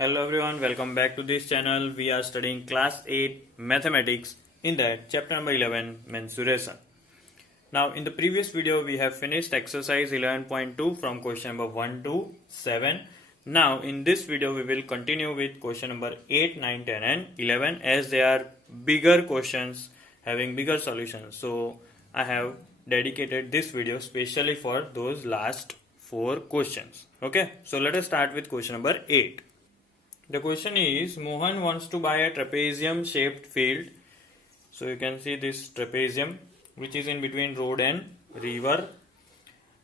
Hello everyone, welcome back to this channel. We are studying class 8 mathematics, in that chapter number 11 mensuration. Now in the previous video we have finished exercise 11.2 from question number 1 to 7. Now in this video we will continue with question number 8, 9, 10 and 11 as they are bigger questions having bigger solutions. So I have dedicated this video specially for those last 4 questions. Okay, so let us start with question number 8. The question is, Mohan wants to buy a trapezium shaped field. So you can see this trapezium which is in between road and river.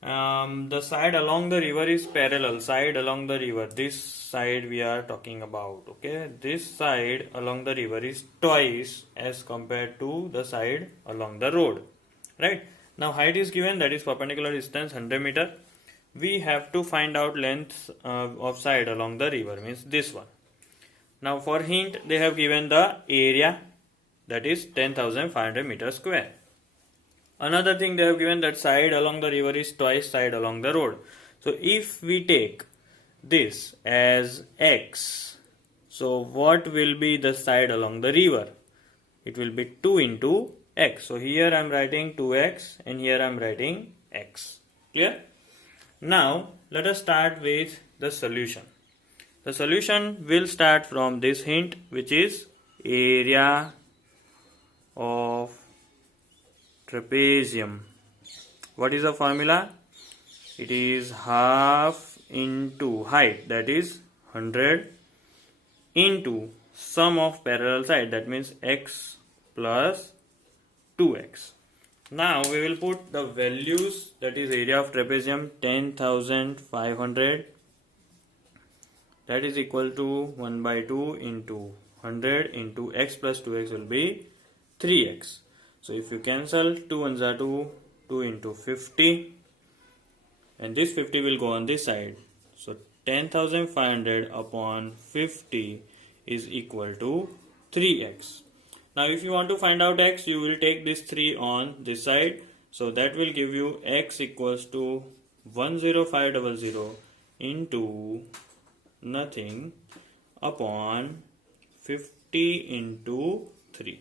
The side along the river is parallel, side along the river. This side we are talking about. Okay, this side along the river is twice as compared to the side along the road. Right? Now height is given, that is perpendicular distance 100 meter. We have to find out length of side along the river, means this one. Now for hint they have given the area, that is 10,500 meters square. Another thing they have given that side along the river is twice side along the road. So if we take this as x, so what will be the side along the river? It will be 2 into x. So here I am writing 2x and here I am writing x. Clear? Now let us start with the solution. The solution will start from this hint, which is area of trapezium. What is the formula? It is half into height, that is 100, into sum of parallel side, that means x plus 2x. Now we will put the values, that is area of trapezium 10,500, that is equal to 1 by 2 into 100 into x plus 2x will be 3x. So if you cancel 2 ones are 2, 2 into 50, and this 50 will go on this side. So 10,500 upon 50 is equal to 3x. Now if you want to find out x, you will take this 3 on this side. So that will give you x equals to 10500 into nothing upon 50 into 3.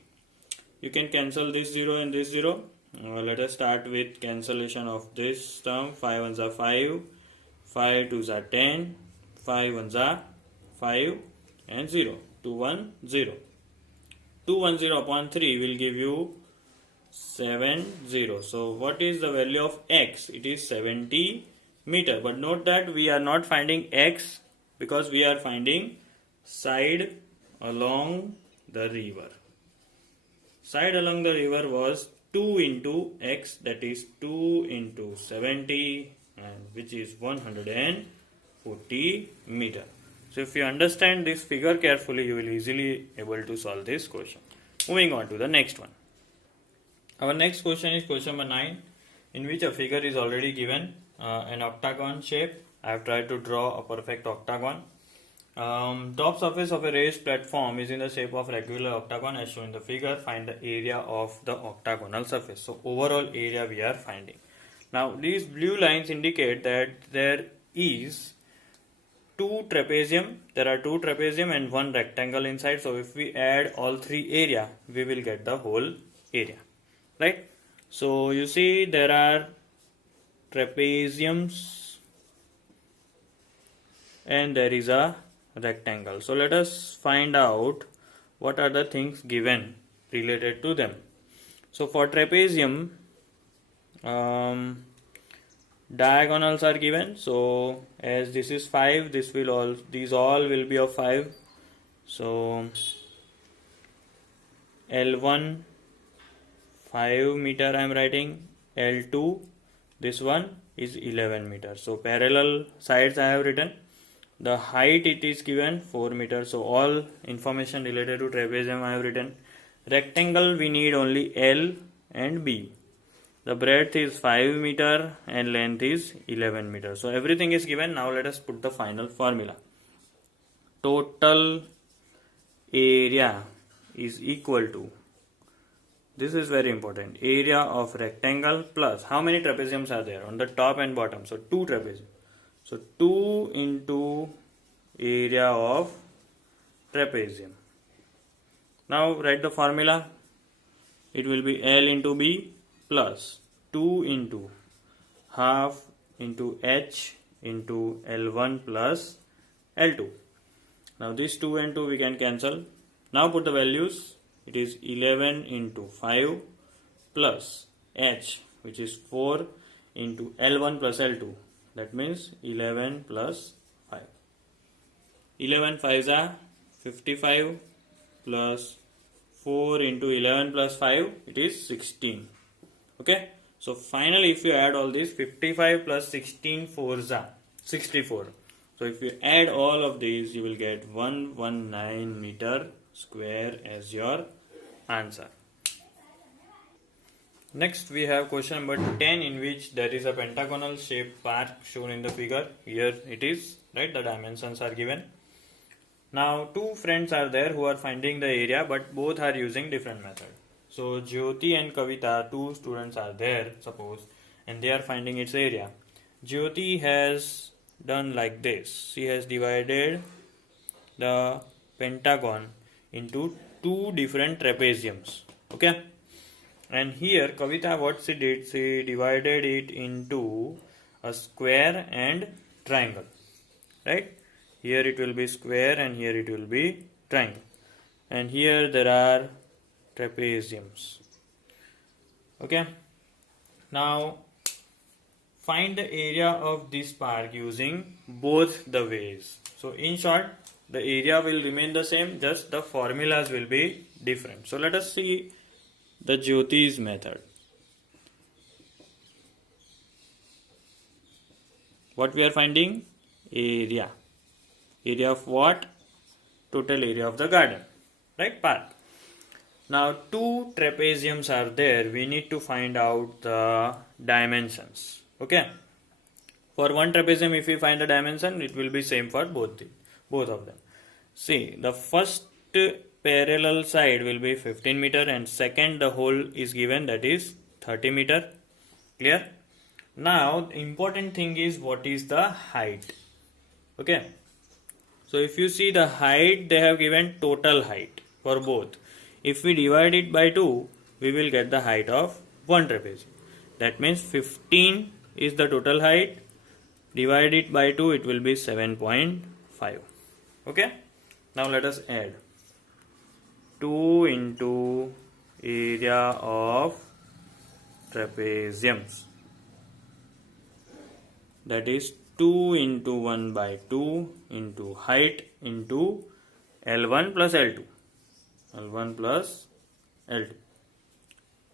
You can cancel this 0 and this 0. Let us start with cancellation of this term. 5 ones are 5, 5 twos are 10, 5 ones are 5 and 0. 2 1 0. 210 upon 3 will give you 70. So what is the value of x? It is 70 meter. But note that we are not finding x because we are finding side along the river. Side along the river was 2 into x, that is 2 into 70, and which is 140 meter. So if you understand this figure carefully, you will easily able to solve this question. Moving on to the next one. Our next question is question number 9, in which a figure is already given, an octagon shape. I have tried to draw a perfect octagon. Top surface of a raised platform is in the shape of regular octagon as shown in the figure. Find the area of the octagonal surface. So overall area we are finding. Now these blue lines indicate that there is there are two trapezium and one rectangle inside. So if we add all three area, we will get the whole area, right? So you see there are trapeziums and there is a rectangle. So let us find out what are the things given related to them. So for trapezium, diagonals are given. So as this is 5, these all will be of 5. So L1 5 meter I am writing, L2 this one is 11 meters. So parallel sides I have written. The height it is given 4 meters. So all information related to trapezium I have written. Rectangle we need only L and B. The breadth is 5 meter and length is 11 meters. So everything is given. Now let us put the final formula. Total area is equal to, this is very important, area of rectangle plus how many trapeziums are there on the top and bottom. So 2 trapezium. So 2 into area of trapezium. Now write the formula. It will be L into B plus 2 into half into H into L1 plus L2. Now this 2 and 2 we can cancel. Now put the values. It is 11 into 5 plus H, which is 4 into L1 plus L2. That means 11 plus 5. 11 5s are 55 plus 4 into 11 plus 5, it is 16. Okay. So finally if you add all these, 55 plus 16 4s are 64. So if you add all of these, you will get 119 meter square as your answer. Next we have question number 10, in which there is a pentagonal shaped park shown in the figure. Here it is, right? The dimensions are given. Now two friends are there who are finding the area, but both are using different method. So Jyoti and Kavita, two students are there, suppose, and they are finding its area. Jyoti has done like this. She has divided the pentagon into two different trapeziums. Okay. And here Kavita, what she did, she divided it into a square and triangle. Right? Here it will be square and here it will be triangle. And here there are trapeziums. Okay. Now find the area of this park using both the ways. So in short, the area will remain the same, just the formulas will be different. So let us see the Jyoti's method. What we are finding? Area. Area of what? Total area of the garden. Right? Park. Now two trapeziums are there. We need to find out the dimensions. Okay. For one trapezium, if we find the dimension, it will be same for both of them. See, the first parallel side will be 15 meter and second the hole is given, that is 30 meter. Clear? Now the important thing is what is the height. Okay. So if you see the height, they have given total height for both. If we divide it by 2, we will get the height of one trapezium. That means 15 is the total height. Divide it by 2, it will be 7.5. Okay. Now let us add 2 into area of trapeziums. That is 2 into 1 by 2 into height into L1 plus L2. L1 plus L2.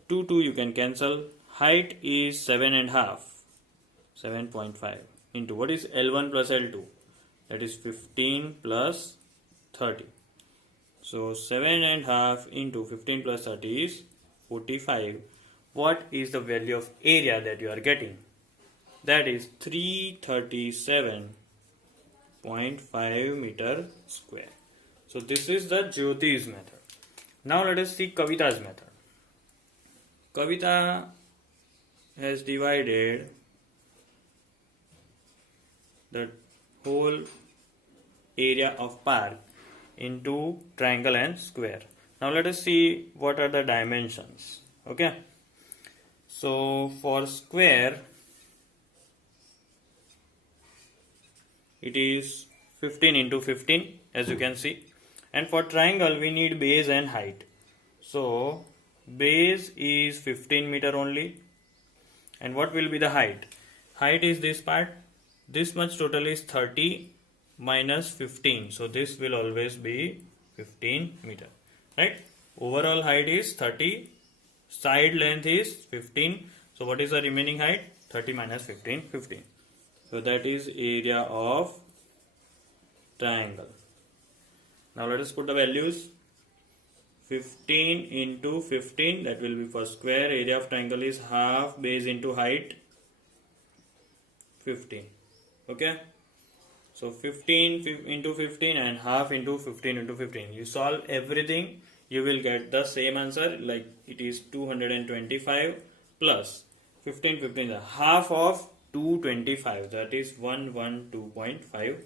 2 you can cancel. Height is 7.5. 7.5 into what is L1 plus L2? That is 15 plus 30. So 7.5 into 15 plus 30 is 45. What is the value of area that you are getting? That is 337.5 meter square. So this is the Jyoti's method. Now let us see Kavita's method. Kavita has divided the whole area of park into triangle and square. Now let us see what are the dimensions. Okay. So for square, it is 15 into 15 as you can see. And for triangle, we need base and height. So base is 15 meter only. And what will be the height? Height is this part. This much total is 30 minus 15. So this will always be 15 meter. Right? Overall height is 30. Side length is 15. So what is the remaining height? 30 minus 15, 15. So that is area of triangle. Now let us put the values. 15 into 15, that will be for square. Area of triangle is half base into height 15. Okay. So 15 into 15 and half into 15 into 15. You solve everything, you will get the same answer, like it is 225 plus 15, 15 is half of 225, that is 112.5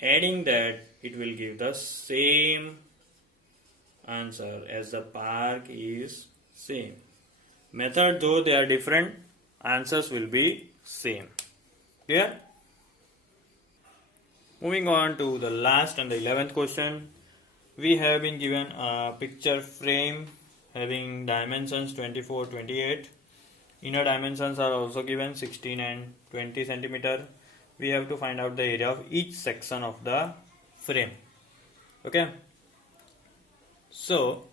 Adding that, it will give the same answer as the park is same. Method though they are different, answers will be same. Clear? Moving on to the last and the 11th question. We have been given a picture frame having dimensions 24, 28. Inner dimensions are also given 16 and 20 centimeter. We have to find out the area of each section of the frame. Okay. So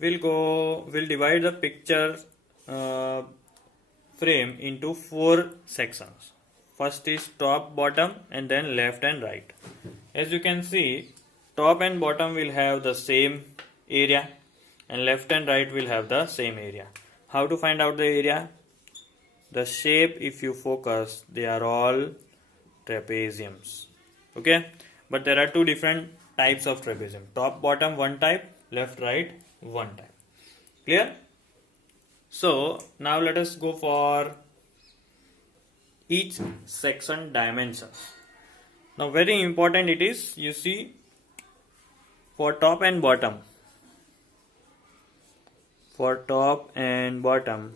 we'll divide the picture frame into 4 sections. First is top, bottom, and then left and right. As you can see, top and bottom will have the same area and left and right will have the same area. How to find out the area? The shape, if you focus, they are all trapeziums. Okay, but there are 2 different types of trapezium. Top, bottom, one type, left, right, one type. Clear? So now let us go for each section dimensions. Now very important it is, you see, for top and bottom. For top and bottom,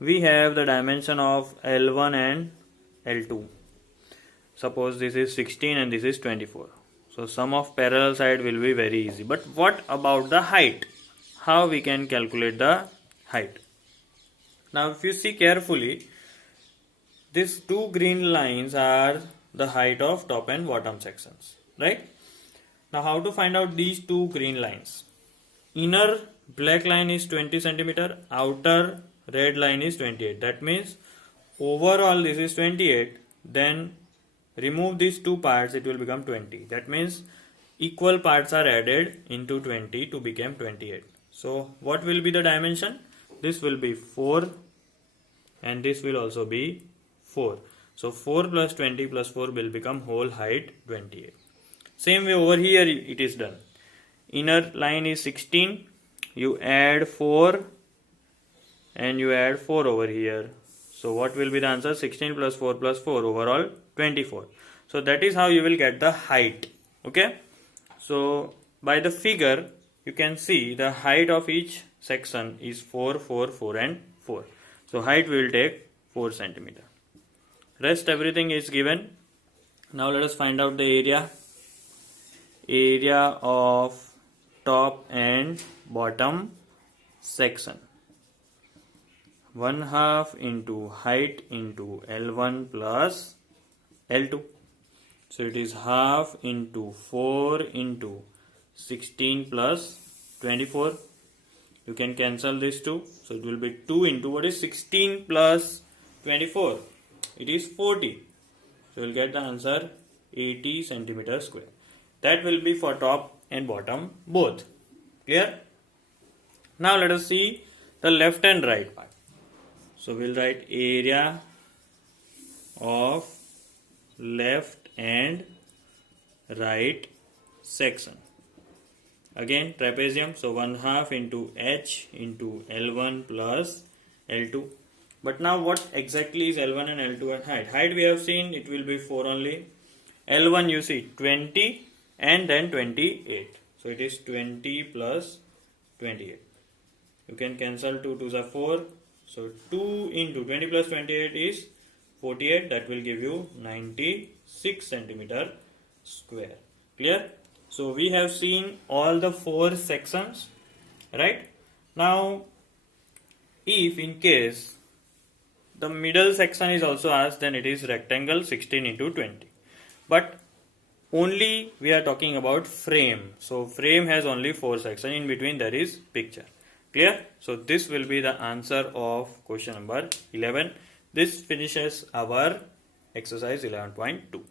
we have the dimension of L1 and L2. Suppose this is 16 and this is 24. So sum of parallel side will be very easy. But what about the height? How we can calculate the height? Now if you see carefully, these 2 green lines are the height of top and bottom sections, right? Now how to find out these 2 green lines? Inner black line is 20 centimeter, outer red line is 28. That means overall this is 28, then remove these 2 parts, it will become 20. That means equal parts are added into 20 to become 28. So what will be the dimension? This will be 4 and this will also be 4. So 4 plus 20 plus 4 will become whole height 28. Same way over here it is done. Inner line is 16, you add 4 and you add 4 over here. So what will be the answer? 16 plus 4 plus 4, overall 24. So that is how you will get the height. Okay. So by the figure you can see the height of each section is 4, 4, 4 and 4. So height will take 4 centimeter. Rest everything is given. Now let us find out the area. Area of top and bottom section. 1/2 into height into L1 plus L2. So it is half into 4 into 16 plus 24. You can cancel this 2. So it will be 2 into what is 16 plus 24. It is 40. So you will get the answer 80 centimeter square. That will be for top and bottom both. Clear? Now let us see the left and right part. So we'll write area of left and right section. Again trapezium, so 1/2 into H into L1 plus L2. But now what exactly is L1 and L2 and height? Height we have seen, it will be 4 only. L1 you see 20 and then 28. So it is 20 plus 28. You can cancel 2 to the 4. So 2 into 20 plus 28 is 48. That will give you 96 centimeter square. Clear? So we have seen all the 4 sections, right? Now if in case the middle section is also asked, then it is rectangle 16 into 20. But only we are talking about frame. So frame has only 4 sections. In between there is picture. Clear? So this will be the answer of question number 11. This finishes our exercise 11.2.